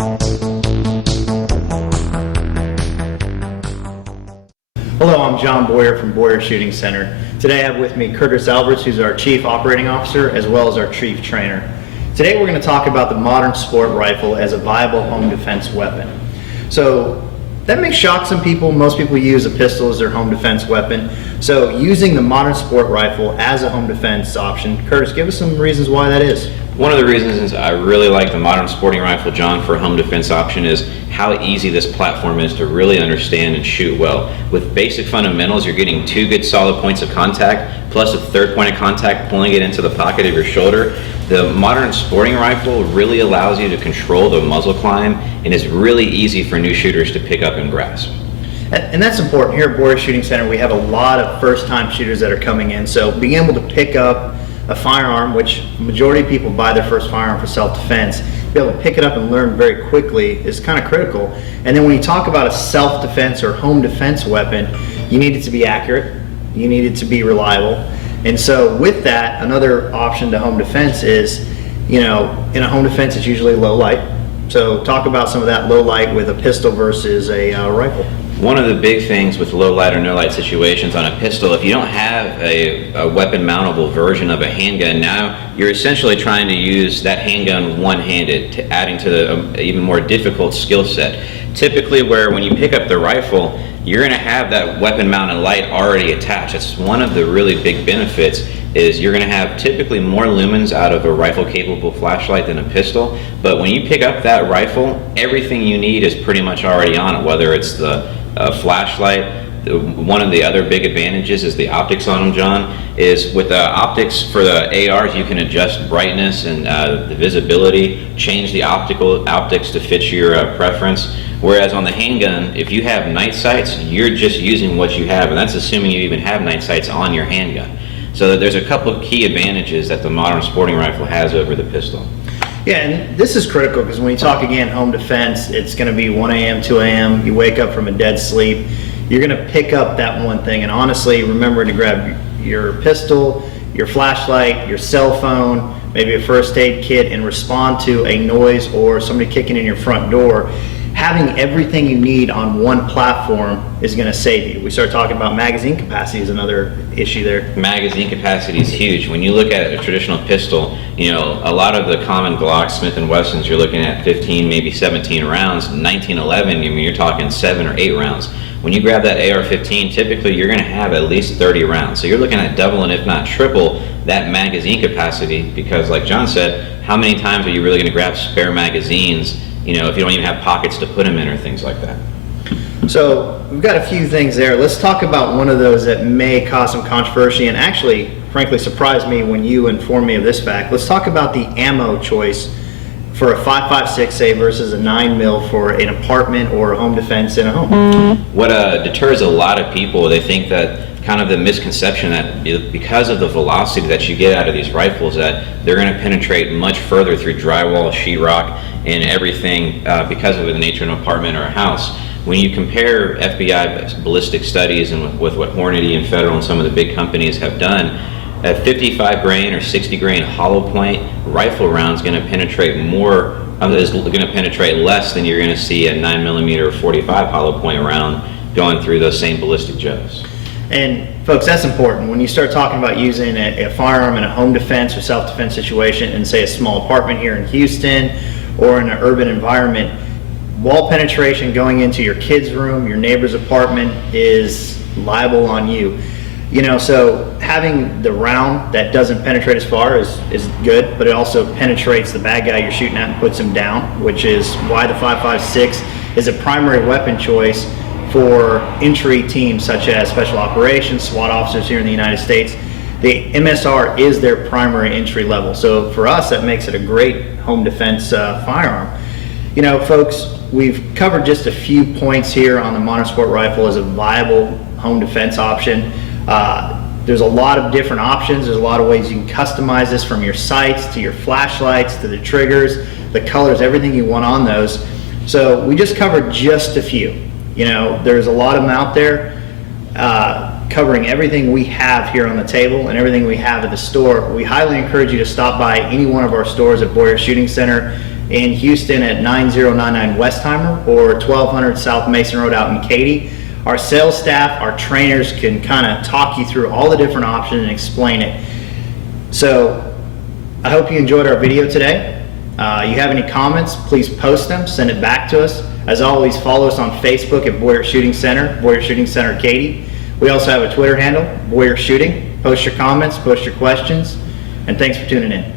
Hello, I'm John Boyert from Boyert Shooting Center. Today I have with me Curtis Alberts, who's our Chief Operating Officer, as well as our Chief Trainer. Today we're going to talk about the modern sport rifle as a viable home defense weapon. So that may shock some people. Most people use a pistol as their home defense weapon. So using the modern sport rifle as a home defense option, Curtis, give us some reasons why that is. One of the reasons I really like the modern sporting rifle, John, for a home defense option is how easy this platform is to really understand and shoot well. With basic fundamentals, you're getting 2 good solid points of contact, plus a 3rd point of contact pulling it into the pocket of your shoulder. The modern sporting rifle really allows you to control the muzzle climb, and is really easy for new shooters to pick up and grasp. And that's important. Here at Boyert Shooting Center, we have a lot of first-time shooters that are coming in, so being able to pick up a firearm, which the majority of people buy their first firearm for self-defense, be able to pick it up and learn very quickly is kind of critical. And then when you talk about a self-defense or home defense weapon, you need it to be accurate, you need it to be reliable. And so with that, another option to home defense is, in a home defense it's usually low light. So talk about some of that low light with a pistol versus a rifle. One of the big things with low light or no light situations on a pistol, if you don't have a weapon mountable version of a handgun, now you're essentially trying to use that handgun one-handed, adding to the even more difficult skill set. Typically where when you pick up the rifle, you're going to have that weapon mounted light already attached. It's one of the really big benefits is you're going to have typically more lumens out of a rifle capable flashlight than a pistol, but when you pick up that rifle, everything you need is pretty much already on it, whether it's the flashlight. One of the other big advantages is the optics on them, John, is with the optics for the ARs you can adjust brightness and the visibility, change the optics to fit your preference, whereas on the handgun, if you have night sights, you're just using what you have, and that's assuming you even have night sights on your handgun. So there's a couple of key advantages that the modern sporting rifle has over the pistol. Yeah, and this is critical because when you talk again home defense, it's going to be 1 a.m., 2 a.m., you wake up from a dead sleep, you're going to pick up that one thing, and honestly, remember to grab your pistol, your flashlight, your cell phone, maybe a first aid kit, and respond to a noise or somebody kicking in your front door. Having everything you need on one platform is going to save you. We start talking about magazine capacity is another issue there. Magazine capacity is huge. When you look at a traditional pistol, a lot of the common Glocks, Smith & Wessons, you're looking at 15, maybe 17 rounds. 1911, you're talking 7 or 8 rounds. When you grab that AR-15, typically you're going to have at least 30 rounds. So you're looking at double and if not triple that magazine capacity, because like John said, how many times are you really going to grab spare magazines if you don't even have pockets to put them in or things like that? So we've got a few things there. Let's talk about one of those that may cause some controversy and actually, frankly, surprised me when you informed me of this fact. Let's talk about the ammo choice for a 5.56A versus a 9mm for an apartment or a home defense in a home. What deters a lot of people, they think that kind of the misconception that because of the velocity that you get out of these rifles that they're going to penetrate much further through drywall, sheetrock, and everything because of the nature of an apartment or a house. When you compare FBI ballistic studies and with what Hornady and Federal and some of the big companies have done, a 55 grain or 60 grain hollow point rifle round is going to penetrate less than you're going to see a 9mm or 45 hollow point round going through those same ballistic jugs. And folks, that's important. When you start talking about using a firearm in a home defense or self-defense situation in, say, a small apartment here in Houston or in an urban environment, wall penetration going into your kid's room, your neighbor's apartment is liable on you. So having the round that doesn't penetrate as far is good, but it also penetrates the bad guy you're shooting at and puts him down, which is why the 5.56 is a primary weapon choice for entry teams such as special operations, SWAT officers here in the United States. The MSR is their primary entry level. So for us, that makes it a great home defense firearm. Folks, we've covered just a few points here on the modern sport rifle as a viable home defense option. There's a lot of different options. There's a lot of ways you can customize this, from your sights to your flashlights to the triggers, the colors, everything you want on those. So we just covered just a few. There's a lot of them out there covering everything we have here on the table and everything we have at the store. We highly encourage you to stop by any one of our stores at Boyert Shooting Center. in Houston at 9099 Westheimer or 1200 South Mason Road out in Katy. Our sales staff, our trainers can kind of talk you through all the different options and explain it. So I hope you enjoyed our video today. You have any comments, please post them, send it back to us. As always, follow us on Facebook at Boyert Shooting Center, Boyert Shooting Center Katy. We also have a Twitter handle, Boyert Shooting. Post your comments, post your questions, and thanks for tuning in.